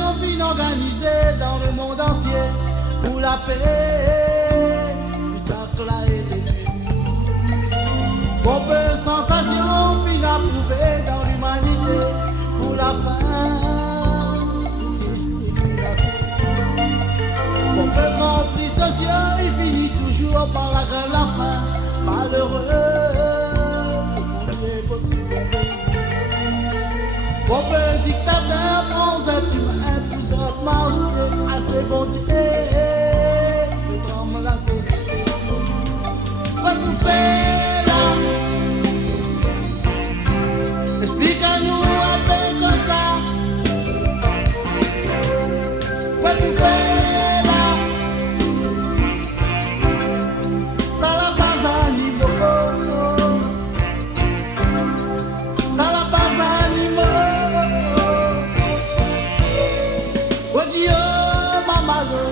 manifestation fine organisée dans le monde entier pour la paix, tout ça cela est détruit. Pompe sensation fine approuvée dans l'humanité pour la fin de discrimination. Pompe conflit social, il finit toujours par la grève la faim. Malheureux, on est possible. Pompe dictateur, prends un humain, tous autres marche à ses bon Dieu, fait trembler la société. Quoi vous faites là? Explique-nous un peu comme ça. Quoi vous faites là? Ça la passe à niveau. Ça la passe à niveau. Oh Dieu, mamalo,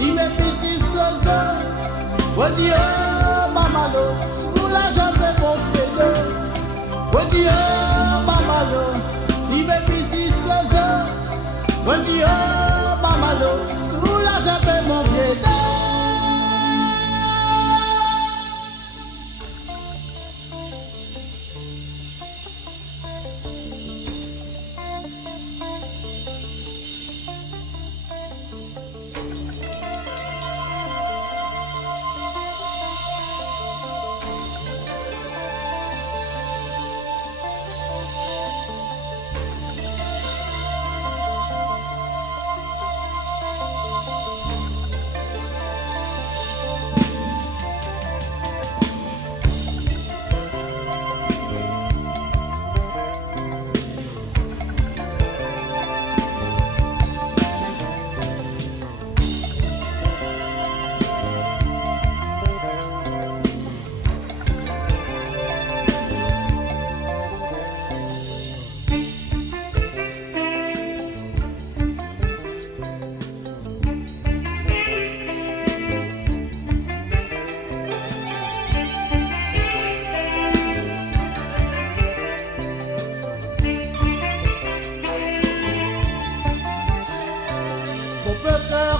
il me fait six closer. Oh Dieu, mamalo, sous la jambe mon frère. Oh Dieu, mamalo, il me fait six closer. Oh Dieu, mamalo, sous la jambe mon frère.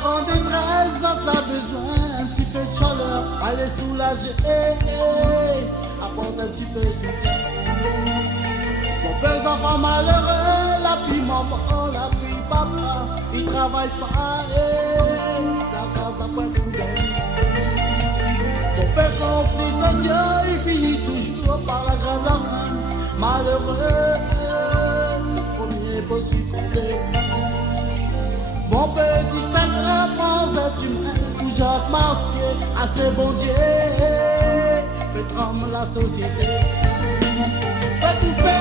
En détresse, t'as besoin un petit peu de chaleur, allez soulager, apporte un petit peu de soutien. Mon père enfant malheureux, la pluie maman, la pluie papa, il travaille pas, la case n'a pas de dormir. Mon père conflit social, il finit toujours par la grève la faim. Malheureux, premier pas succomber. Mon petit tâtre prends un humain, où Jacques marche-pied à ses bon Dieu, fait trembler la société. Fait tout faire.